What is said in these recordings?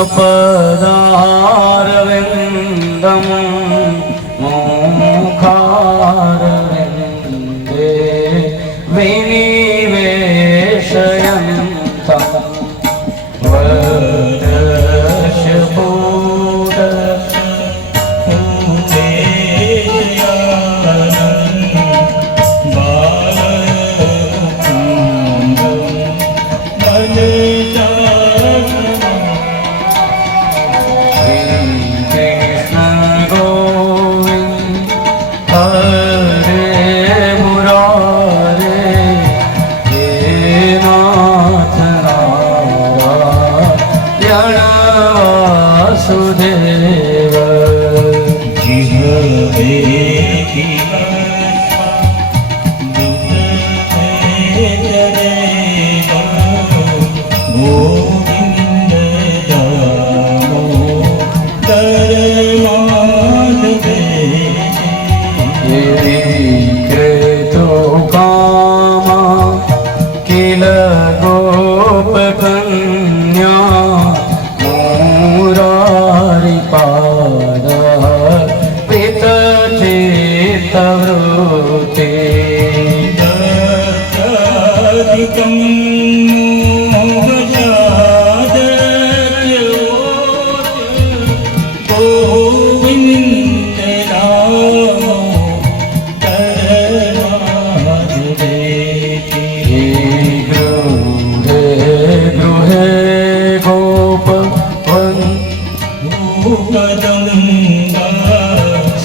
पदारविन्दं मुखारविन्दे विनिवेशयन्तं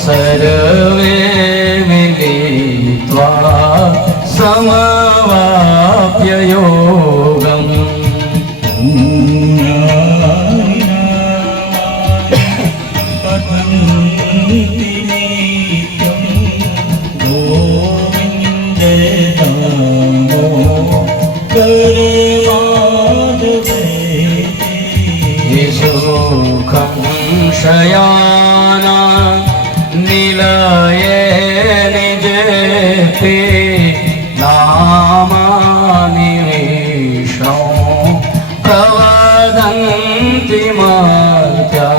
सर्वे मिलित्वा समवाप्य योगम् सुखं शयाना निलये निजेते नामानि विष्णो प्रवदन्ति मर्त्या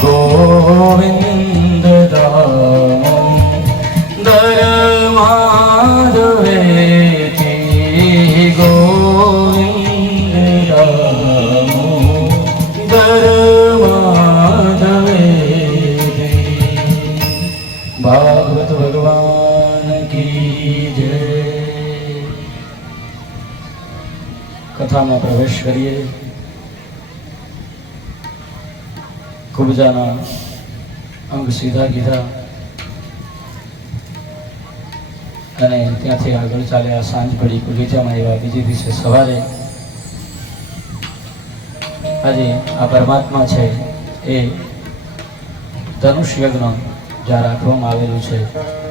गोविंद राम दरमाधवेति गोविंद राम दरमाधवेति। भागवत भगवान की जय। कथा में प्रवेश करिए। खूब जाना अंग सीधा कीधा અને ત્યાંથી આગળ ચાલ્યા। સાંજ પડી કુલીચામાં આવ્યા। બીજે દિવસે સવારે આજે આ પરમાત્મા છે એ ધનુષ યજ્ઞ જ્યાં રાખવામાં આવેલું છે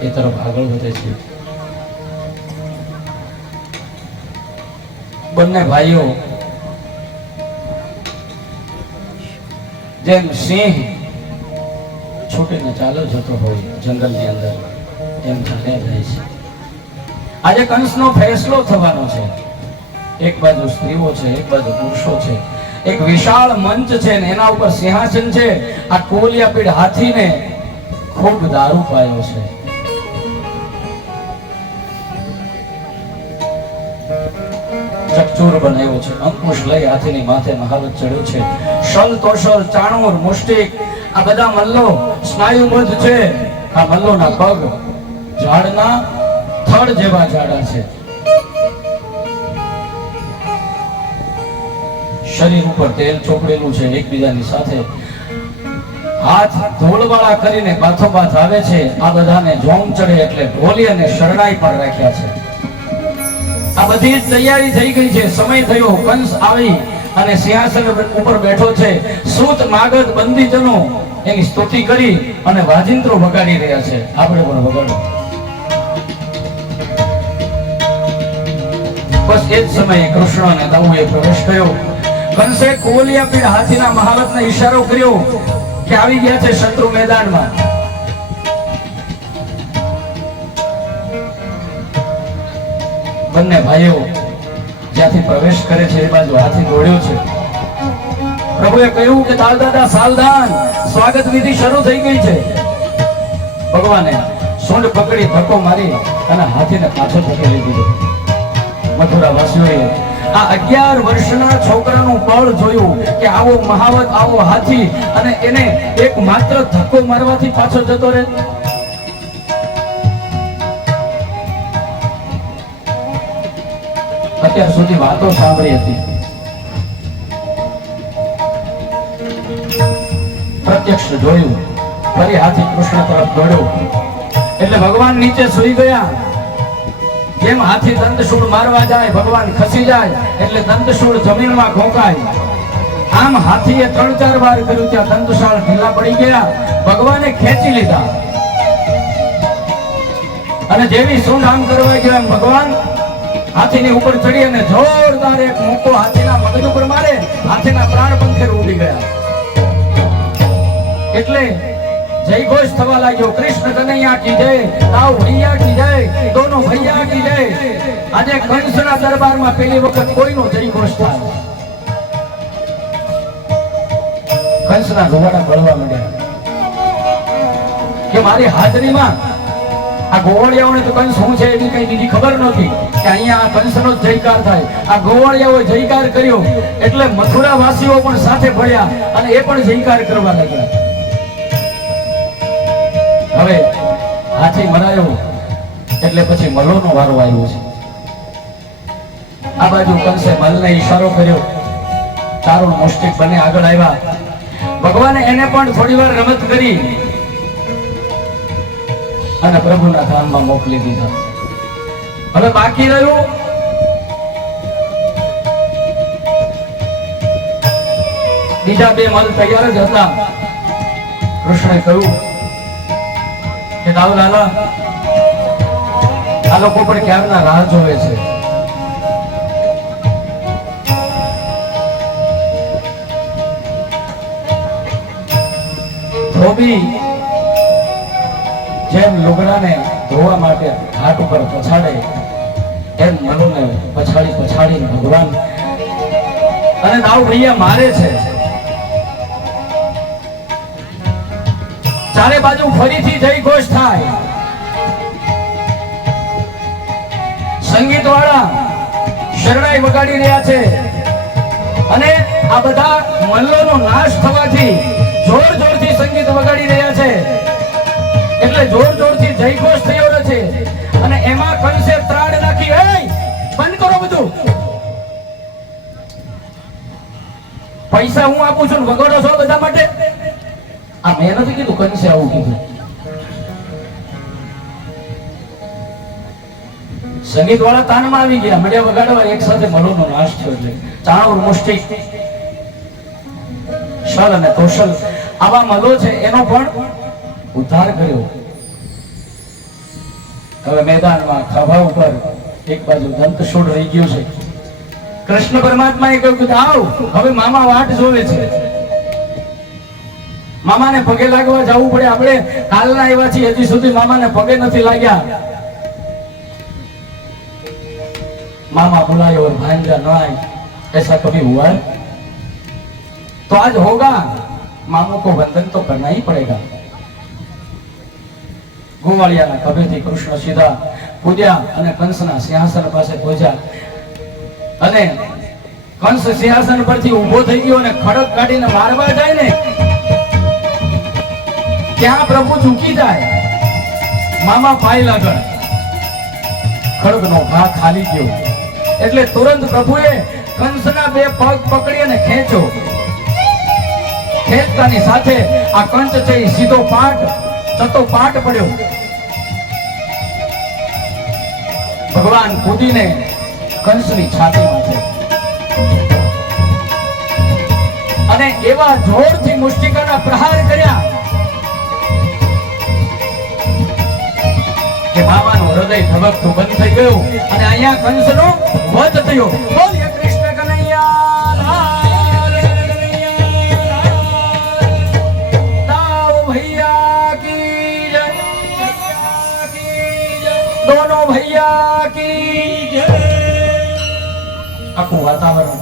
એ તરફ આગળ વધે છે। બંને ભાઈઓ જેમ સિંહ છૂટીને ચાલો જતો હોય જંગલની અંદર એમ ચાલ્યા જાય છે। આજે કંસનો ફેસલો થવાનો છે। એક બાજુ સ્ત્રીઓ છે, એક બાજુ પુરુષો છે, એક વિશાળ મંચ છે ને એના ઉપર સિંહાસન છે। આ કોલિયાપીડ હાથીને ખૂબ દારૂ પાયો છે। ચકચૂર બનાવ્યો છે। અંકુશ લઈ હાથીની માથે મહાવત ચડ્યો છે। શલ તોશલ ચાણૂર મુષ્ટિક આ બધા મલ્લો સ્નાયુબદ્ધ છે। આ મલ્લોના પગ ઝાડના થડ જેવા જાડા છે। શરીર ઉપર તેલ ચોપડેલું છે। એકબીજાની સાથે હાથ ધૂળવાળા કરીને બાથોબાથ આવે છે। આ બધાને જોમ ચડે એટલે ઢોલી અને શરણાઈ પણ રાખ્યા છે। આ બધી જ તૈયારી થઈ ગઈ છે। સમય થયો, કંસ આવી અને સિંહાસન ઉપર બેઠો છે। સૂત માગધ બંદીજનો એની સ્તુતિ કરી અને વાજિંત્રો વગાડી રહ્યા છે. આપણે પણ વગાડો. બસ એ જ સમયે કૃષ્ણ અને દાઉએ પ્રવેશ કર્યો. કંસે કોલિયા પીડ હાથીના મહારથને ઈશારો કર્યો કે આવી ગયા છે શત્રુ મેદાનમાં. બંને ભાઈઓ જ્યાંથી પ્રવેશ કરે છે એ બાજુ હાથી દોડ્યો છે. પ્રભુએ કહ્યું કે દાદા સાવધાન, સ્વાગત વિધિ શરૂ થઈ ગઈ છે. ભગવાને સૂંઢ પકડી ધક્કો મારી અને હાથીને પાછો ધકેલી દીધો. મથુરા વાસીઓએ આ 11 વર્ષના છોકરાનું બળ જોયું કે આવો મહાવત, આવો હાથી, અને એને એક માત્ર ધક્કો મારવાથી પાછો જતો રહે. અત્યાર સુધી વાતો સાંભળી હતી, પ્રત્યક્ષ જોયું. ફરી હાથી કૃષ્ણ તરફ દોડ્યો એટલે ભગવાન નીચે સૂઈ ગયા. જેમ હાથી દંતશૂળ મારવા જાય, ભગવાન ખસી જાય એટલે દંતશૂળ જમીનમાં ઘોંકાય. આમ હાથીએ 3-4 વાર કર્યું, ત્યાં દંતશાળ ઢીલા પડી ગયા. ભગવાને ખેંચી લીધા અને જેવી સૂંઢ આમ કરવા ગયો એમ ભગવાન હાથીની ઉપર ચડી અને જોરદાર એક મુક્કો હાથીના મગજ ઉપર મારે. હાથીના પ્રાણ પંખેર ઉડી ગયા. એટલે જય ઘોષ થવા લાગ્યો, કૃષ્ણ કનૈયા કી જય, તાવ ભૈયા કી જય, દોનો ભૈયા કી જય. આજે કંસના દરબારમાં પહેલી વખત કોઈનો જય ઘોષ થાય. કંસના રૂવાડા બળવા માંડ્યા કે મારી હાજરીમાં આ ગોવાળિયાઓને તો કંસ શું છે એની કઈ બીજી ખબર નથી કે અહીંયા આ કંસનો જ જયકાર થાય. આ ગોવાળિયાઓએ જયકાર કર્યો એટલે મથુરા વાસીઓ પણ સાથે ભળ્યા અને એ પણ જયકાર કરવા લાગ્યા. હવે હાથી મરાયો એટલે પછી મલોનો વારો આવ્યો છે. આ બાજુ કંસે મલને ઈશારો કર્યો. ચારુણ મુષ્ટિક બંને આગળ આવ્યા. ભગવાને એને પણ થોડી વાર રમત કરી અને પ્રભુના ધામમાં મોકલી દીધા. હવે બાકી રહ્યું બીજા 2 મલ તૈયાર જ હતા. કૃષ્ણે કહ્યું કે દાઉ લાલા, આ લોકો પણ ક્યારના રાહ જોવે છે. ધોબી જેમ લુગડાને ધોવા માટે ઘાટ ઉપર પછાડે એમ મનુને પછાડી ભગવાન અને દાઉ ભૈયા મારે છે. ચારે બાજુ ફરીથી જય ઘોષ થાય. સંગીત વાળા શરણાઈ વગાડી રહ્યા છે અને આ બધા મલ્લોનો નાશ થવાથી જોર જોરથી સંગીત વગાડી રહ્યા છે. એટલે જોર જોરથી જય ઘોષ થયો છે અને એમાં કંસે ત્રાડ નાખી, એ બંધ કરો બધું, પૈસા હું આપું છું, વગાડો છો બધા માટે. આ મેં નથી કીધું, કંસે આવું કીધું. સંગીત વાળા તાનમાં આવી ગયા, મળ્યા વગાડવા. એક સાથે મલોનો નાશ થયો છે. ચાણુર મુષ્ટિક શલ અને કૌશલ આવા મલો છે એનો પણ ઉદ્ધાર કર્યો. હવે મેદાનમાં ખભા ઉપર એક બાજુ દંતશૂળ રહી ગયું છે. કૃષ્ણ પરમાત્માએ કહ્યું કે આવ, હવે મામા વાટ જોવે છે. મામાને પગે લાગવા જવું પડે. આપણે કાલના આવ્યા છીએ, હજી સુધી મામાને પગે નથી લાગ્યા. मामा बुलाए और भांजा न आए, ऐसा कभी हुआ है? तो आज होगा, मामू को वंदन तो करना ही पड़ेगा। ગોવાળિયાના કભેથી કૃષ્ણ સીધા પૂજ્યા અને કંસના સિંહાસન પાસે પહોંચ્યા અને કંસ સિંહાસન પરથી ઊભો થઈ ગયો અને ખડક કાઢીને મારવા જાય ને ત્યાં પ્રભુ ઝૂકી જાય. મામા પાય આગળ ખડકનો ઘા ખાલી ગયો એટલે તુરંત પ્રભુએ કંસના બે પગ પકડી અને ખેંચો. ખેંચતાની સાથે આ કંસ છે સીધો ચતો પાટ પડ્યો. ભગવાન કૂદીને કંસની છાતીમાં છે અને એવા જોરથી મુષ્ટિકાના પ્રહાર કર્યા કે મામાનું હૃદય ધબકતું બંધ થઈ ગયું અને અહીંયા કંસનો વધ થયો. બોલીએ કૃષ્ણ કનૈયા લાલ, દાવ ભૈયા કી જય, દોનો ભૈયા કી જય. આખું વાતાવરણ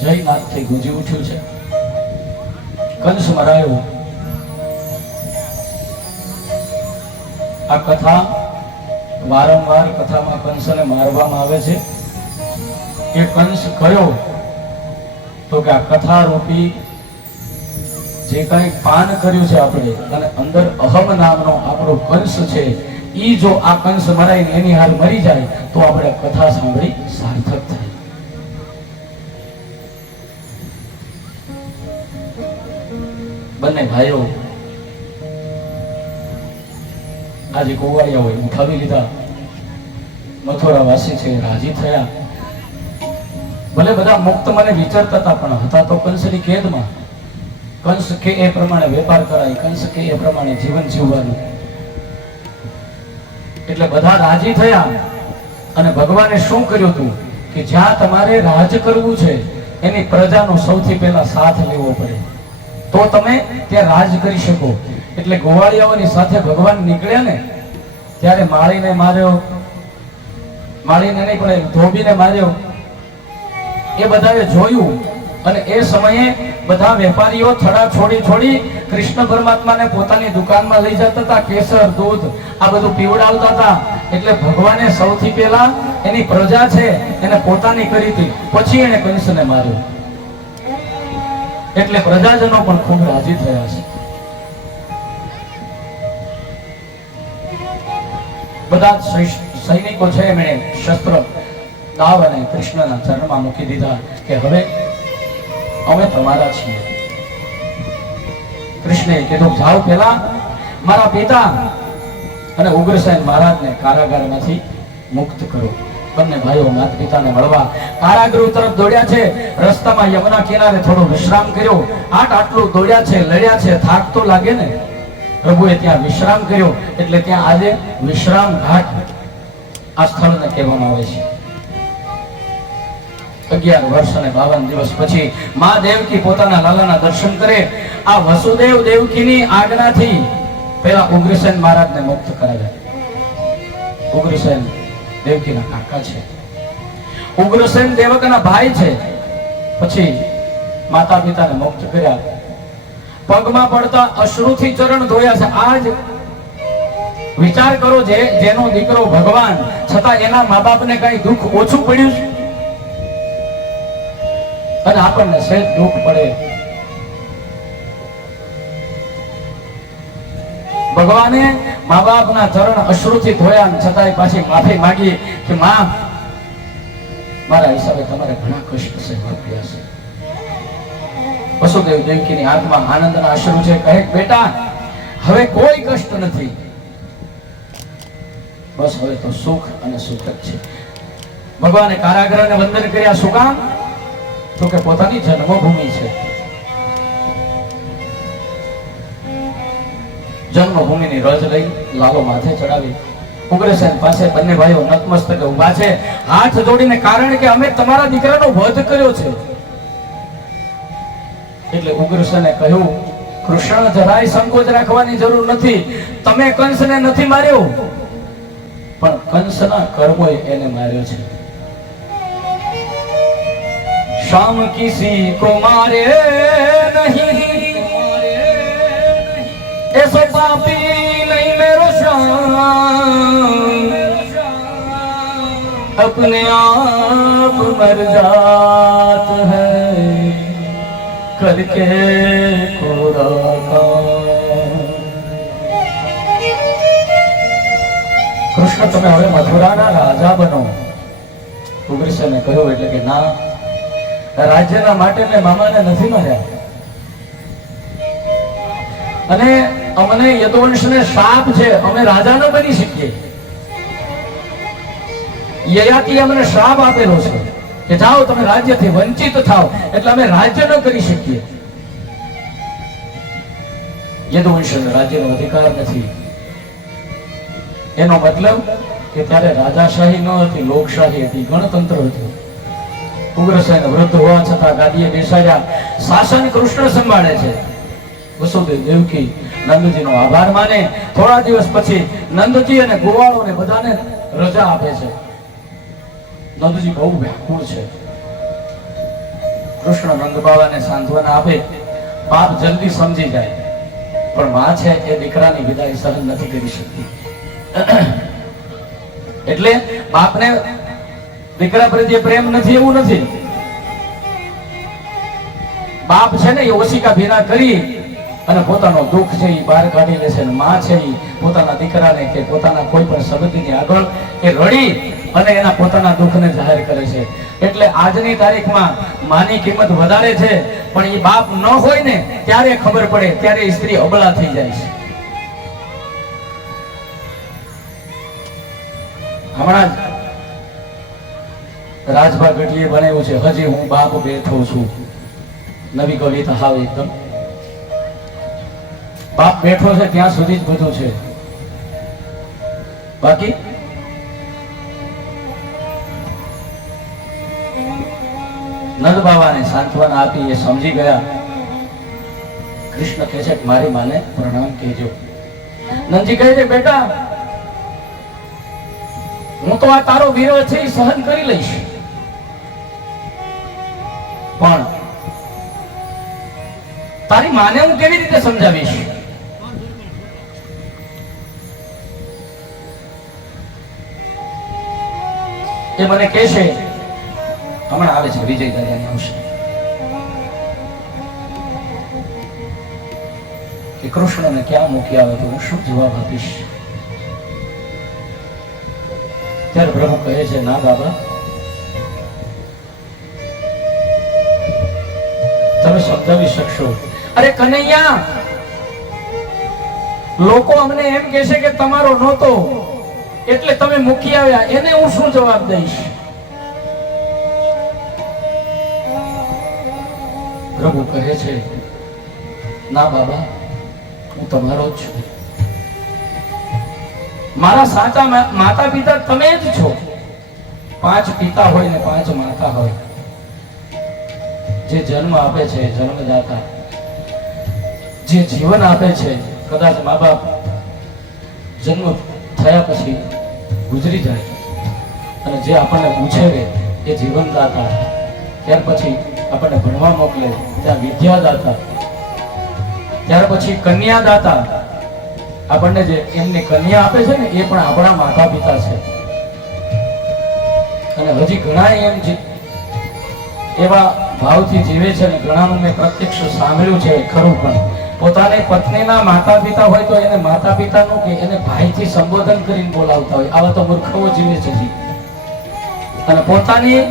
જય નાથથી ગુંજી ઉઠ્યું છે. કંસ મરાયો. આ કથા વારંવાર કથામાં કંસને મારવામાં આવે છે. એ કંસ કયો તો કે આ કથા રૂપી જે કઈ પાન કર્યું છે આપણે અને અંદર અહમ નામનો આપણો કંસ છે, ઈ જો આ કંસ મરાઈને એની હાર મરી જાય તો આપણે કથા સાંભળી સાર્થક થાય. બંને ભાઈઓ આજે ગોવાળિયાઓએ ઉઠાવી લીધા. મથુરા વાસી છે રાજી થયા. ભલે બધા મુક્ત મને વિચારતા હતા પણ હતા તો કંસની કેદમાં. કંસ કે એ પ્રમાણે વેપાર કરાય, કંસ કે એ પ્રમાણે જીવન જીવવાનું. એટલે બધા રાજી થયા. અને ભગવાને શું કર્યું હતું કે જ્યાં તમારે રાજ કરવું છે એની પ્રજાનો સૌથી પહેલા સાથ લેવો પડે તો તમે ત્યાં રાજ કરી શકો. એટલે ગોવાળિયાઓની સાથે ભગવાન નીકળ્યા ને ત્યારે માળીને માર્યો, માળીને નહીં પણ ધોબીને માર્યો. એ બધાએ જોયું અને એ સમયે બધા વેપારીઓ થડા છોડી કૃષ્ણ પરમાત્માને પોતાની દુકાનમાં લઈ જતા હતા. કેસર, દૂધ આ બધું પીવડાવતા હતા. એટલે ભગવાને સૌથી પહેલા એની પ્રજા છે એને પોતાની કરી હતી, પછી એને કંસને માર્યો. એટલે પ્રજાજનો પણ ખૂબ રાજી થયા છે. બધા સૈનિકો છે એમણે શસ્ત્ર દાવ અને કૃષ્ણના ચરણમાં મૂકી દીધા કે હવે અમે તમારા છીએ. કૃષ્ણએ કીધું જાઓ પહેલા મારા પિતા અને ઉગ્રસેન મહારાજને કારાગારમાંથી મુક્ત કરો. બંને ભાઈઓ માતા પિતાને મળવા કારાગૃહ તરફ દોડ્યા છે. રસ્તામાં યમુના કિનારે થોડો વિશ્રામ કર્યો. આટલું દોડ્યા છે, લડ્યા છે, થાક તો લાગે ને. પ્રભુએ ત્યાં વિશ્રામ કર્યો એટલે ત્યાં આજે વિશ્રામ ઘાટ આ સ્થળને કહેવામાં આવે છે. 11 વર્ષ અને 52 દિવસ પછી મા દેવકી પોતાના લાલાના દર્શન કરે. આ વસુદેવ દેવકીની આજ્ઞાથી પહેલા ઉગ્રસેન મહારાજને મુક્ત કરાવ્યા. ઉગ્રસેન દેવકીના કાકા છે, ઉગ્રસેન દેવકના ભાઈ છે. પછી માતા પિતાને મુક્ત કર્યા. પગમાં પડતા અશ્રુથી ચરણ ધોયા છે. આજ વિચાર કરો, જેનો દીકરો ભગવાન છતાં એના મા બાપને કઈ દુઃખ ઓછું પડ્યું છે? અને આપણને સહેજ દુઃખ પડે. ભગવાને મા બાપના ચરણ અશ્રુથી ધોયા છતાંય પાછી માફી માંગી કે માં, મારા હિસાબે તમારે ઘણા કષ્ટ સહેવા પડ્યા છે. વસુદેવ દેવકીની આંખમાં આનંદના અશ્રુ છે. કહે બેટા હવે કોઈ કષ્ટ નથી, બસ હવે તો સુખ અને સુખ જ છે. ભગવાને કારાગૃહને વંદન કર્યા. શું કામ? તો કે પોતાની જન્મભૂમિ છે. જન્મભૂમિની રજ લઈ લાલો માથે ચડાવી ઉગ્રસેન પાસે બંને ભાઈઓ નતમસ્તકે ઊભા છે, હાથ જોડીને. કારણ કે અમે તમારા દીકરાનો વધ કર્યો છે. એટલે ઉગ્રસેને કહ્યું, કૃષ્ણ જરાય સંકોચ રાખવાની જરૂર નથી. તમે કંસને નથી માર્યો, પણ કંસના કર્મોએ એને માર્યો છે. शाम किसी को मारे नहीं, ऐसा पापी नहीं मेरो श्याम, अपने आप मर जात है करके कोरा काम. કૃષ્ણ તમે હવે મથુરાના રાજા બનો. ઉગ્રસેને કહ્યું એટલે કે ના, રાજ્યના માટે મેં મામાને નથી માર્યા. અને અમને યદુવંશને શાપ છે, અમે રાજા ન બની શકીએ. યયાતિ અમને શાપ આપેલો છે કે જાઓ તમે રાજ્યથી વંચિત થાઓ, એટલે અમે રાજ્ય ન કરી શકીએ. યદુવંશને રાજ્યનો અધિકાર નથી. એનો મતલબ કે ત્યારે રાજાશાહી ન હતી, લોકશાહી હતી, ગણતંત્ર હતું. ઉગ્રસેન વૃદ્ધ હોવા છતાં ગાદીએ બેસાડ્યા, શાસન કૃષ્ણ સંભાળે છે. વસુદેવ દેવકી નંદજીનો આભાર માને. થોડા દિવસ પછી નંદજી અને ગોવાળોને બધાને રજા આપે છે. નંદજી બહુ વ્યાકુળ છે. કૃષ્ણ નંદ બાબાને સાંત્વના આપે. બાપ જલ્દી સમજી જાય, પણ માં છે એ દીકરાની વિદાય સહન નથી કરી શકતી. એટલે બાપને દીકરા પ્રત્યે પ્રેમ નથી એવું નથી. બાપ છે ને એ ઓશિકા ભીના કરી અને પોતાનો દુઃખ છે એ બહાર કાઢી લે છે. માં છે એ પોતાના દીકરાને કે પોતાના કોઈ પણ સંબંધીની આગળ એ રડી અને એના પોતાના દુઃખને જાહેર કરે છે. એટલે આજની તારીખમાં માની કિંમત વધારે છે, પણ એ બાપ ન હોય ને ત્યારે ખબર પડે, ત્યારે સ્ત્રી અબળા થઈ જાય છે. હમણાં જ રાજભા ગઢીએ બનાવ્યું છે, હજી હું બાપ બેઠો છું. નવી કવિતા હાવ એકદમ. બાપ બેઠો છે ત્યાં સુધી જ બધું છે, બાકી નંદ બાબાને સાંત્વના આપી. એ સમજી ગયા. કૃષ્ણ કહે છે કે મારી માને પ્રણામ કહેજો. નંદજી કહે છે બેટા, હું તો આ તારો વિરોધ છે એ સહન કરી લઈશ, પણ તારી માને હું કેવી રીતે સમજાવીશ? એ મને કહેશે. હમણાં આવે છે વિજય દાદાની આવશે કે કૃષ્ણને ક્યાં મૂકી આવે તો હું શું જવાબ આપીશ? ત્યારે પ્રભુ કહે છે ના બાબા, તમે સમજાવી શકશો. અરે કનૈયા, લોકો અમને એમ કહેશે કે તમારો નહોતો એટલે તમે મૂકી આવ્યા, એને હું શું જવાબ દઈશ? પ્રભુ કહે છે ના બાબા, હું તમારો જ છું. મારા સાચા માતા પિતા તમે જ છો. 5 પિતા હોય ને 5 માતા હોય. જે જન્મ આપે છે જન્મદાતા, જે જીવન આપે છે, કદાચ મા બાપ જન્મ થયા પછી ગુજરી જાય, અને જે આપણને ઉછેરે એ જીવનદાતા, ત્યાર પછી આપણને ભણવા મોકલે ત્યાં વિદ્યાદાતા, ત્યાર પછી કન્યાદાતા. આપણને જે એમની કન્યા આપે છે ને એ પણ આપણા માતા પિતા છે. અને હજી ઘણા એમ એવા ભાવથી જીવે છે ને ઘણાનું મેં પ્રત્યક્ષ સાંભળ્યું છે ખરું, પણ પોતાની પત્નીના માતા પિતા હોય તો એને માતા પિતાનું કે એને ભાઈથી સંબોધન કરીને બોલાવતા હોય. આવા તો મૂર્ખો જીવે છે જી. અને પોતાની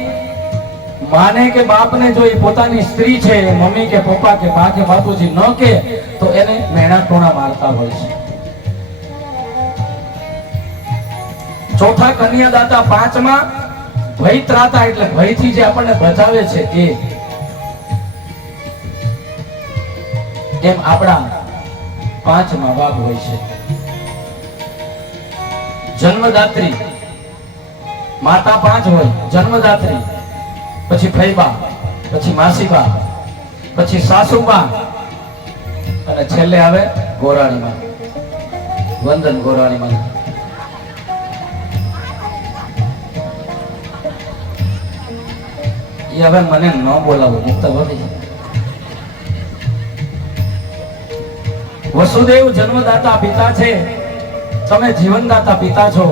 માને કે બાપને જો એ પોતાની સ્ત્રી છે, મમ્મી કે પપ્પા કે બા કે બાપુજી ન કે તો એને મેણા ટોણા મારતા હોય છે. ચોથા કન્યાદાતા, 5મા ભયત્રાતા, એટલે ભયથી જે આપણને બચાવે છે એ. એમ આપણા 5 મા બાપ હોય છે. જન્મદાત્રી માતા 5 હોય. જન્મદાત્રી, પછી ફઈબા, પછી માસીબા, પછી સાસુબા, અને છેલ્લે આવે ગોરાણીમાં. વંદન ગોરાણીમાં. એ હવે મને ન બોલાવો મુક્તા ભાભી. વસુદેવ જન્મદાતા પિતા છે, તમે જીવનદાતા પિતા છો.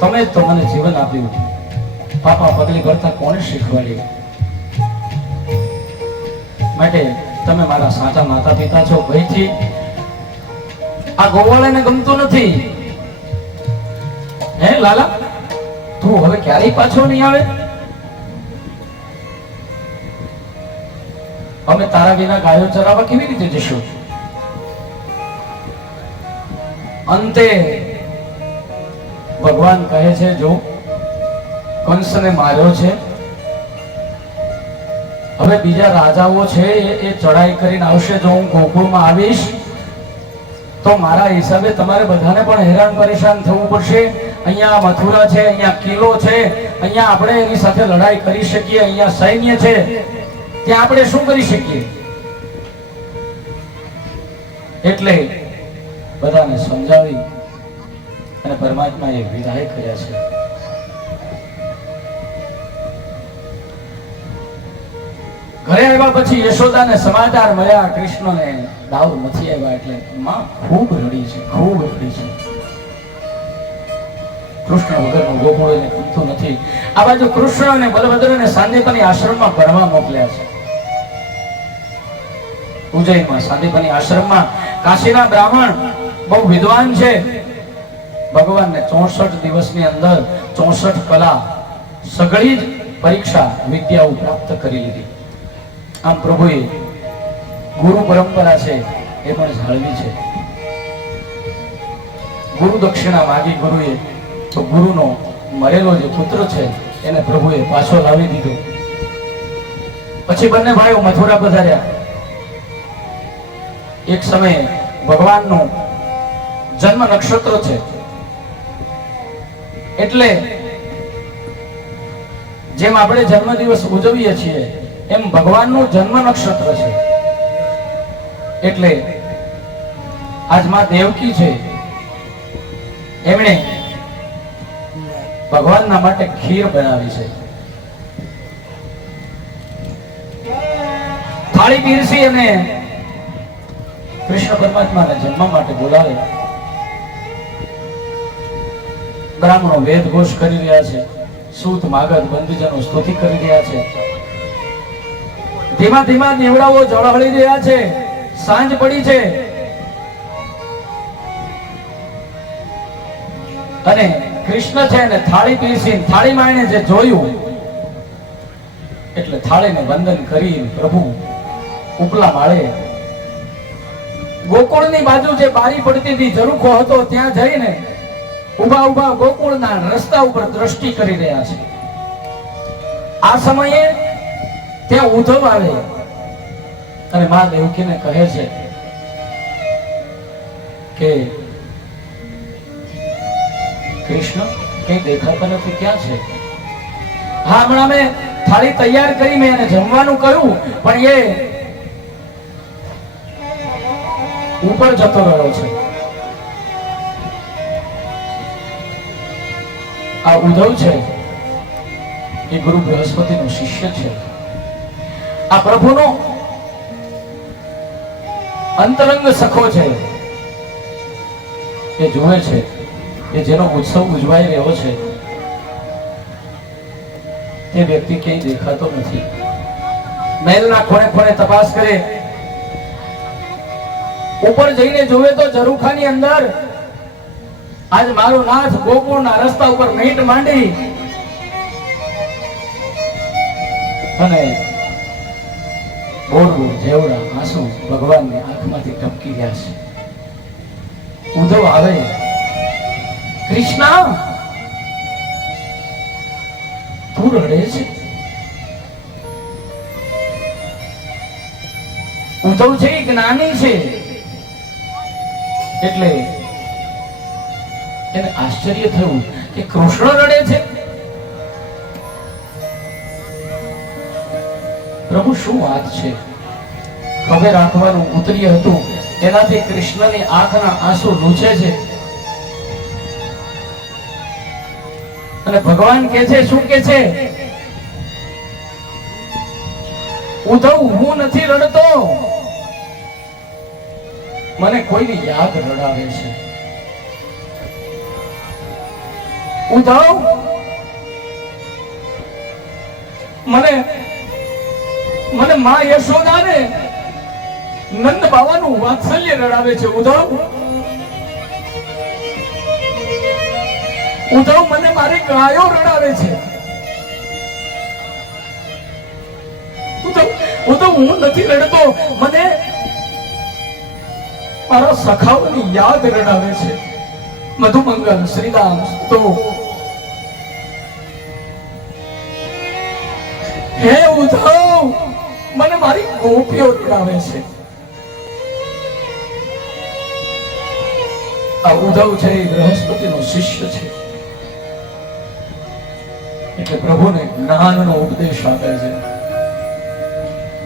તમે જ તો મને જીવન આપ્યું. પાપા પગલી ભરતા કોણે શીખવાડ્યું? માટે તમે મારા સાચા માતા પિતા છો. ભયથી આ ગોવાળાને ગમતું નથી. હે લાલા, તું હવે ક્યારેય પાછો નહીં આવે? અમે તારા વિના ગાયો ચરાવવા કેવી રીતે જશું? અંતે ભગવાન કહે છે જો કંસને માર્યો છે, હવે બીજા રાજાઓ છે એ ચડાઈ કરીને આવશે. જો હું ગોકુળમાં આવીશ તો મારા હિસાબે તમારે બધાને પણ હેરાન પરેશાન થવું પડશે. અહીંયા મથુરા છે, અહીંયા કિલ્લો છે, અહીંયા આપણે એની સાથે લડાઈ કરી શકીએ, અહીંયા સૈન્ય છે, ત્યાં આપણે શું કરી શકીએ? એટલે બધાને સમજાવી અને પરમાત્માએ વિદાય કર્યા છે. ઘરે આવ્યા પછી યશોદાને સમાચાર મળ્યા કૃષ્ણને દાવ નથી આવ્યા એટલે માં ખૂબ રડી છે, ખૂબ રડી છે. કૃષ્ણ વગરનું ગોકુળ એને ગમતું નથી. આ બાજુ કૃષ્ણ અને બલભદ્રને સાંદીપની આશ્રમમાં ભણવા મોકલ્યા છે. ઉજ્જૈનમાં સાંદીપની આશ્રમમાં કાશીના બ્રાહ્મણ બહુ વિદ્વાન છે. ભગવાનને 64 દિવસની અંદર 64 કલા સઘળી જ પરીક્ષા વિદ્યાઓ પ્રાપ્ત કરી લીધી. આમ પ્રભુએ ગુરુ પરંપરા છે એ પણ જાળવી છે. ગુરુ દક્ષિણા માગી ગુરુએ તો ગુરુનો મરેલો જે પુત્ર છે એને પ્રભુએ પાછો લાવી દીધો. પછી બંને ભાઈઓ મથુરા પધાર્યા. એક સમયે ભગવાનનું જન્મ નક્ષત્ર છે એટલે જેમ આપણે જન્મદિવસ ઉજવીએ છીએ એમ ભગવાનનું જન્મ નક્ષત્ર છે. એટલે આજ માં દેવકી છે એમણે ભગવાનના માટે ખીર બનાવી છે. થાળી પીરસી અને કૃષ્ણ પરમાત્માને જન્મવા માટે બોલાવે. બ્રાહ્મણો વેદ ઘોષ કરી રહ્યા છે, સૂત માગધ બંદીજનો સ્તુતિ કરી રહ્યા છે, ધીમા ધીમા દીવડાઓ ઝળહળી રહ્યા છે. સાંજ પડી છે અને કૃષ્ણ છે ને થાળી પીરસી થાળીમાં એને જે જોયું એટલે થાળીને વંદન કરી પ્રભુ ઉપલા માળે ગોકુળની બાજુ જે બારી પડતી હતી ઝરૂખો હતો ત્યાં જઈને ઉભા ઉભા ગોકુળના રસ્તા ઉપર દ્રષ્ટિ કરી રહ્યા છે. આ સમયે ત્યાં ઉદ્ધવ આવે અને મા દેવકીને કહે છે કે કૃષ્ણ કઈ દેખાતા નથી, ક્યાં છે? હા, હમણાં મેં થાળી તૈયાર કરી, મેં એને જમવાનું કહ્યું પણ એ ઉપર જતો રહ્યો છે. આ ઉદ્ધવ છે એ ગુરુ બૃહસ્પતિનો શિષ્ય છે. આ પ્રભુનો અંતરંગ સખો છે. એ જુએ છે કે જેનો ઉત્સવ ઉજવાઈ રહ્યો છે તે વ્યક્તિ ક્યાંય દેખાતો નથી. મહેલના ખૂણે ખૂણે તપાસ કરે, ઉપર જઈને જોવે તો ઝરૂખાની અંદર આજ મારો નાથ ગોકુળના રસ્તા ઉપર મીટ માંડી અને બોરવું જેવડા આંસુ ભગવાનની આંખમાંથી ટપકી રહ્યા છે. ઉદ્ધવ આવે, કૃષ્ણ તું રડે છે? ઉદ્ધવ છે એ જ્ઞાની છે એટલે એને આશ્ચર્ય થયું કે કૃષ્ણ રડે છે. પ્રભુ શું વાત છે? ખબર રાખવાનું ઉતરી હતું એનાથી કૃષ્ણની આંખના આંસુ લૂછે છે અને ભગવાન કે છે, શું કે છે? ઉદ્ધવ, હું નથી રડતો, મને કોઈની યાદ રડાવે છે. ઉદ્ધવ, મને માં યશોદા ને નંદ બાવાનું વાત્સલ્ય રડાવે છે. ઉદ્ધવ, ઉદ્ધવ, મને મારી ગાયો રડાવે છે. ઉદ્ધવ, હું નથી રડતો, મને મારા સખાઓની યાદ રડાવે છે. મધુમંગલ શ્રીરામ તો હે ઉદ્ધવ, મને મારી ગોપીઓ રડાવે છે. આ ઉદ્ધવ છે એ બૃહસ્પતિનો શિષ્ય છે, એટલે પ્રભુને જ્ઞાનનો ઉપદેશ આપે છે.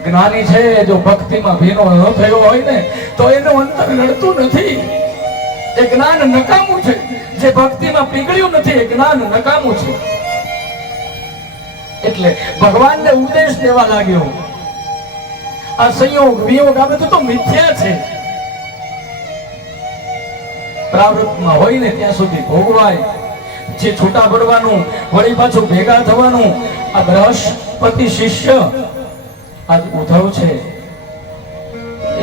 જ્ઞાની છે જો ભક્તિમાં ભીનો ન થયો હોય ને તો એનું અંતર નડતું નથી. એ જ્ઞાન નકામું છે. જે ભક્તિમાં પીગળ્યું નથી એ જ્ઞાન નકામું છે. એટલે ભગવાનને ઉપદેશ દેવા લાગ્યો. આ સંયોગ વિયોગ આ બધું તો મિથ્યા છે. પ્રારબ્ધમાં હોય ને ત્યાં સુધી ભોગવાય. જે છૂટા પડવાનું વળી પાછું ભેગા થવાનું આ બૃહસ્પતિ શિષ્ય આજ ઉદ્ધવ છે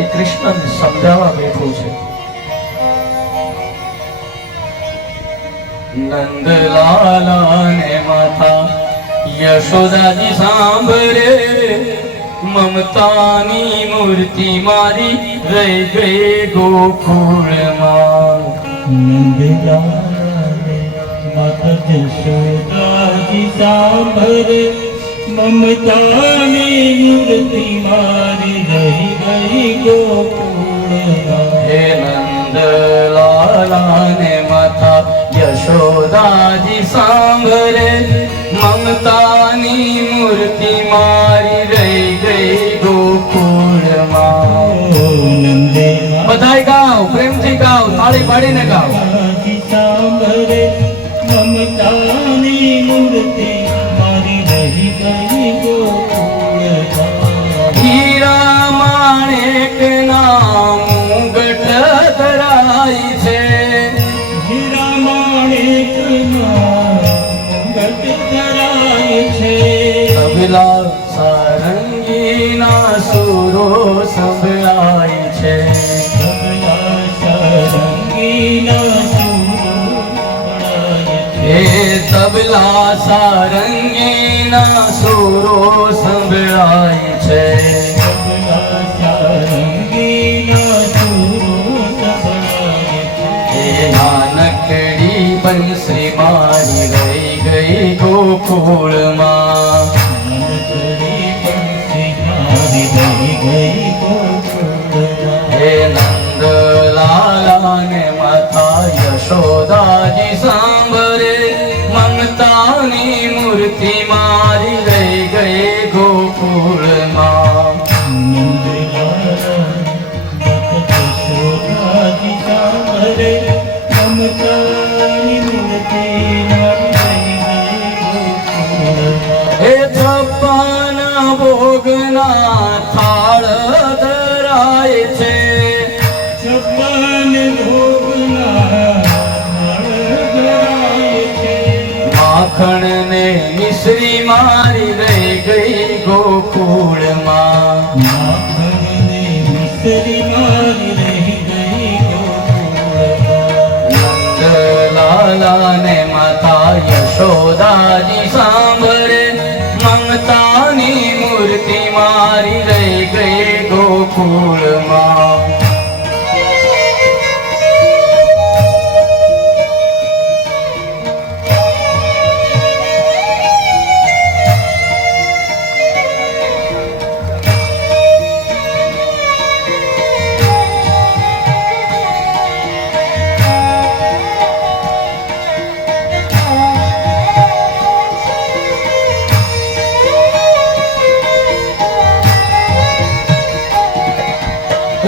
એ કૃષ્ણને સમજાવવા બેઠું છે. નંદલાલા ને માતા યશોદાજી સાંભળે, મમતાની મૂર્તિ મારી રહી ગઈ ગોકુળમાં. નંદલાલા માતા યશોદાજી સાંભળે, મમતાની મૂર્તિ મારી રહી ગઈ ગોકુળમાં. હે નંદલાલા ને માતા યશોદાજી સાંભળે, મમતાની મૂર્તિ મારી રહી ગઈ ગોકુળમાં. બધાય ગાઓ, પ્રેમથી ગાઓ, તાળી પાડીને ગાઓ. સાંભળે, મમતાની મૂર્તિ મારી રહી ગઈ ગોકુળમાં. હીરા માણેક ના મુગટ ધરાય છે, હીરા માણેકના મુગટ ધરાય છે. તબલા સારંગીના સુરો સંભળાય છે, તબલા સારંગીના સુરો સંભળાય છે. હે તબલા સારંગીના સુરો સંભળાય છે. તબલા સારંગીના સુરો સંભળાય છે. હે નાનકડી બંસરી મારી રહી ગઈ ગોકુળમાં. નાનકડી બંસરી મારી રહી ગઈ ગોકુળમાં. હે નંદલાલા ને માતા યશોદાજી સાંભળે, મમતાની મૂર્તિ મારી રહી ગઈ ગોકુળમાં. નંદલાલા માતા યશોદાજી સાંભળે, મમતાની મૂર્તિ મારી રહી ગઈ ગોકુળમાં. હે છપ્પન ભોગના થાળ ધરાય છે, છપ્પન ભોગના થાળ ધરાય છે. માખણ ને મિશ્રી મારી રહી ગઈ ગોકુળમાં. માખણને મિસરી મારી રહી ગઈ ગોકુળમાં. નંદલાલા ને માતા યશોદાજી સાંભળે, મમતાની મૂર્તિ મારી રહી ગઈ ગોકુળમાં.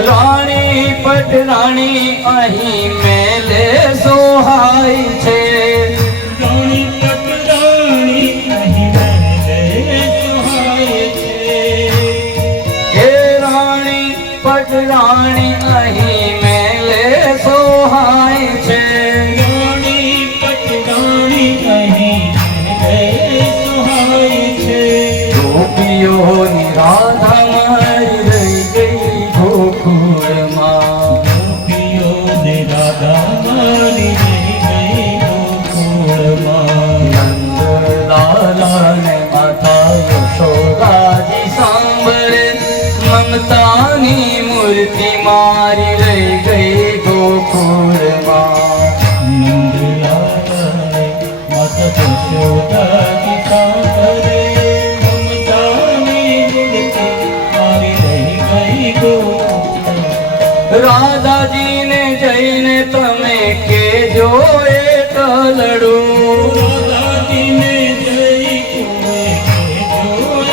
રાણી પટરાણી અહીં મેલે સોહાય છે, રાણી પટરાણી અહીં મેલે સોહાય છે. હે રાણી પટરાણી અહીં મેલે સોહાય છે. રાણી પટરાણી અહીં મેલે સોહાય છે. ગોપીઓની રાધા મારી રહી ગઈ ગોકુળમાં. ગોપીઓને રાધા મારી રહી ગઈ ગોકુળમાં. નંદલાલા ને માતા યશોદાજી સાંભળે, મમતાની મૂર્તિ મારી રહી ગઈ ગોકુળમાં. નંદલાલાને માતા યશોદાજી સાંભળે, મમતાની મૂર્તિ મારી રહી ગઈ ગોકુળમાં. રાધાજીને જઈને તમે કેજો એ ટલડું. રાધાજીને જઈ કોને કહેજો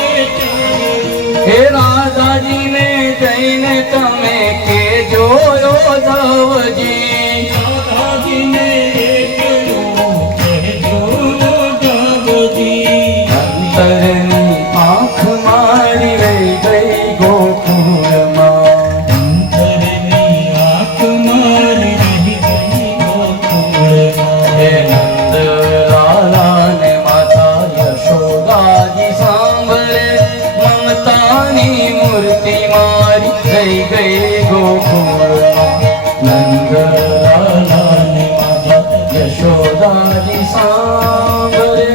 એ ટળડું. હે રાધાજીને જઈને તમે કેજો યોધવજી. રાધાજીને એકલું કહેજો યોધવજી. અંતરની આંખ મારી રહી ગઈ ગોકુળમાં. અંતરની આંખ મારી રહી ગઈ ગોકુળમાં. હે નંદલાલાને માતા યશોદાજી સાંભળે, મમતાની મૂર્તિ મારી રહી ગઈ ગોકુળમાં. નંદલાલાને માતા યશોદાજી સાંભળે.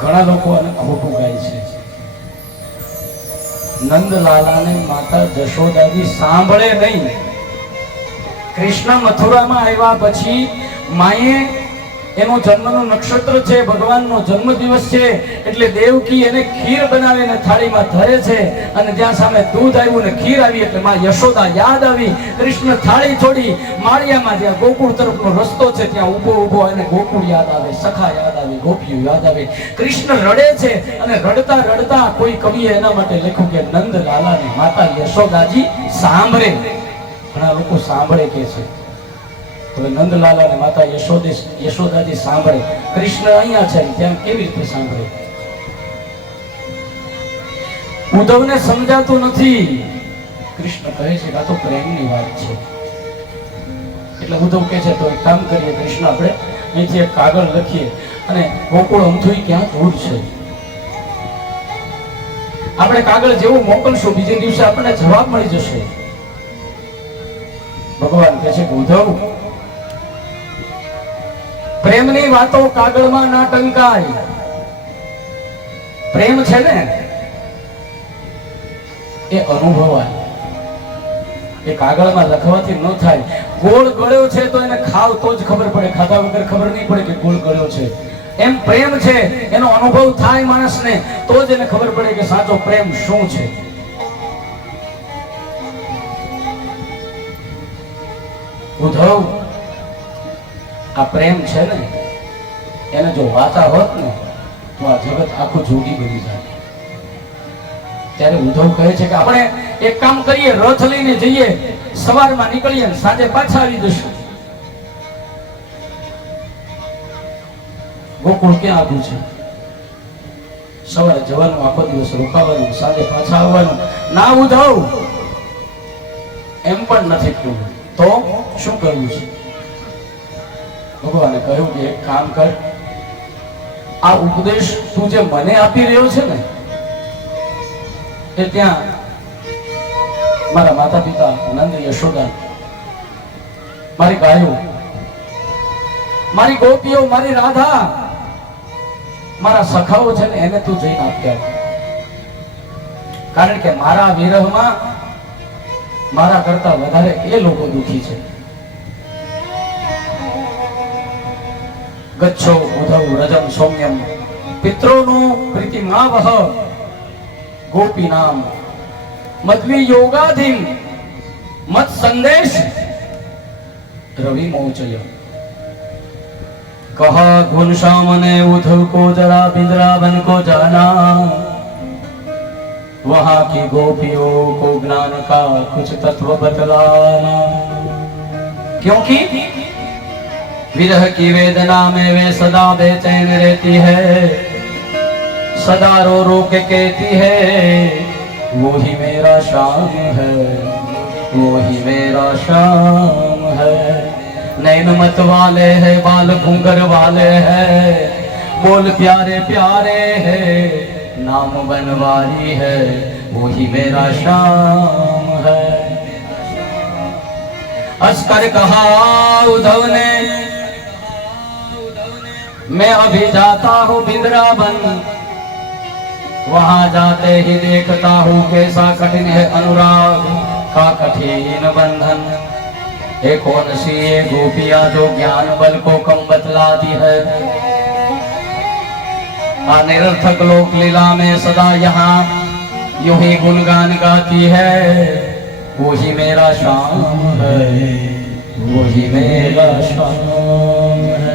ઘણા લોકો આને ખોટું ગાય છે. નંદલાલાને માતા જશોદાજી સાંભળે નહીં. કૃષ્ણ મથુરામાં આવ્યા પછી માએ એનો જન્મનું નક્ષત્ર છે, ભગવાનનો જન્મદિવસ છે એટલે દેવકી એને ખીર બનાવીને થાળીમાં ધરે છે અને ત્યાં સામે દૂધ આવ્યું ને ખીર આવી એટલે માં યશોદા યાદ આવી. કૃષ્ણ થાળી છોડી માળિયામાં જ્યાં ગોકુળ તરફનો રસ્તો છે ત્યાં ઊભો ઊભો એને ગોકુળ યાદ આવે, સખા યાદ આવે, ગોપીઓ યાદ આવે. કૃષ્ણ રડે છે અને રડતા રડતા કોઈ કવિએ એના માટે લખ્યું કે નંદલાલાની માતા યશોદાજી સાંભળે. ઘણા લોકો સાંભળે કે છે, તો નંદલાલા ને માતા યશોદાજી સાંભળે. કૃષ્ણ અહીંયા છે ત્યાં કેવી રીતે સાંભળે? ઉદ્ધવને સમજાતું નથી. કૃષ્ણ કહે છે કે આ તો પ્રેમની વાત છે. એટલે ઉદ્ધવ કહે છે તો એક કામ કરીએ કૃષ્ણ, આપણે અહીંથી એક કાગળ લખીએ અને ગોકુળ અમથું ક્યાં દૂર છે, આપણે કાગળ જેવું મોકલશું બીજે દિવસે આપણને જવાબ મળી જશે. ભગવાન કહે છે કે ઉદ્ધવ, પ્રેમની વાતો કાગળમાં ના ટંકાય. પ્રેમ છે ને એ અનુભવાય, એ કાગળમાં લખવાથી ન થાય. ગોળ ગળ્યો છે તો એને ખાવ તો જ ખબર પડે, ખાધા વગર ખબર નહીં પડે કે ગોળ ગળ્યો છે. એમ પ્રેમ છે એનો અનુભવ થાય માણસને તો જ એને ખબર પડે કે સાચો પ્રેમ શું છે. ઉદ્ધવ, આ પ્રેમ છે ને એને જો વાતા હોત ને તો આ જગત આખું જોગી બની જાય. ત્યારે ઉદ્ધવ કહે છે કે આપણે એક કામ કરીએ, રથ લઈને જઈએ, સવારમાં નીકળીએ ને સાંજે પાછા આવી જશું. ગોકુળ ક્યાં આવ્યું છે? સવારે જવાનું, આખો દિવસ રોકાવાનું, સાંજે પાછા આવવાનું. ના ઉદ્ધવ, એમ પણ નથી કહ્યું. તો શું કરવું છે? ભગવાને કહ્યું કે એક કામ કર, આ ઉપદેશ તું જે મને આપી રહ્યો છે ને એ ત્યાં મારા માતા પિતા નંદ યશોદા, મારી ગાયો, મારી ગોપીઓ, મારી રાધા, મારા સખાઓ છે ને એને તું જઈને આપ્યા. કારણ કે મારા વિરહમાં મારા કરતા વધારે એ લોકો દુખી છે. ગચ્છો ઉદ્ધવ રજમ સૌમ્યમ પિત્રોનું પ્રીતિમાવહ ગોપીનામ મદ્વી યોગાધિમ મત સંદેશ રવિ મોચય. कहा घुनश्याम ने उद्धव को जरा बिंद्रावन को जाना, वहां की गोपियों को ज्ञान का कुछ तत्व बतलाना. क्योंकि विरह की वेदना में वे सदा बेचैन रहती है, सदा रो रो के कहती है वो ही मेरा शाम है, वो ही मेरा शाम है. नैन मत वाले है, बाल घूंगर वाले है, बोल प्यारे प्यारे है, नाम बनवारी है, वो ही मेरा शाम है. हंसकर कहा उद्धव ने, मैं अभी जाता हूँ वृंदावन, वहां जाते ही देखता हूँ कैसा कठिन है अनुराग का कठिन बंधन. एक कौन सी ये गोपियां जो ज्ञान बल को कम बतलाती है, निरर्थक लोक लीला में सदा यहाँ यूं ही गुणगान गाती है, वो ही मेरा शाम है, वो ही मेरा शाम है।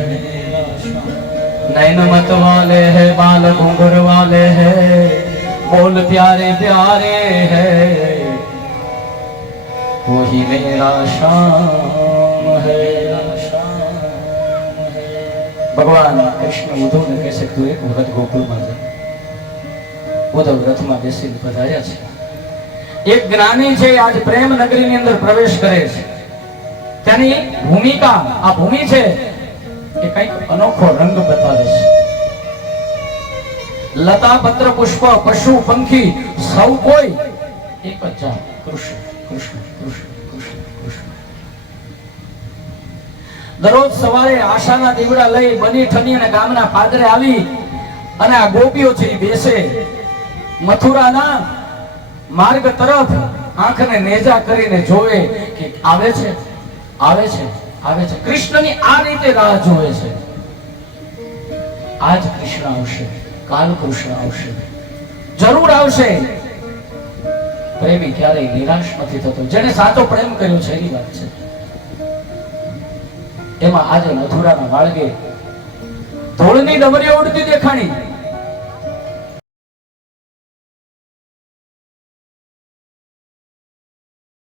नैन मत वाले है, बाल घुंघर वाले है, बोल प्यारे प्यारे है, वो ही मेरा शाम है। भगवान कृष्ण उद्धव ने કહે છે તું એક વખત ગોકુળમાં જા. ઉદ્ધવ રથમાં બેસીને પધાર્યા છે. એક જ્ઞાની છે આજ પ્રેમ નગરીની અંદર પ્રવેશ કરે છે. તેની ભૂમિકા, આ ભૂમિ છે એ કંઈક અનોખો રંગ બતાવે છે. લતા પત્ર પુષ્પ પશુ પંખી સૌ કોઈ એક જ જાત, કૃષ્ણ કૃષ્ણ કૃષ્ણ કૃષ્ણ કૃષ્ણ. દરરોજ સવારે આશાના દીવડા લઈ બની ઠની અને ગામના પાદરે આવી અને આ ગોપીઓ છે એ બેસે મથુરાના માર્ગ તરફ આંખને નેજા કરીને જોવે કે આવે છે આવે છે આવે છે. કૃષ્ણની આ રીતે રાહ જોવે છે. આજ કૃષ્ણ આવશે, કાલ કૃષ્ણ આવશે, જરૂર આવશે. પ્રેમી ક્યારેય નિરાશ નથી થતો. જેને સાચો પ્રેમ કર્યો છે એની વાત છે. એમાં આજે મથુરાના માર્ગે ધોળની ડમરીઓ ઉડતી દેખાણી.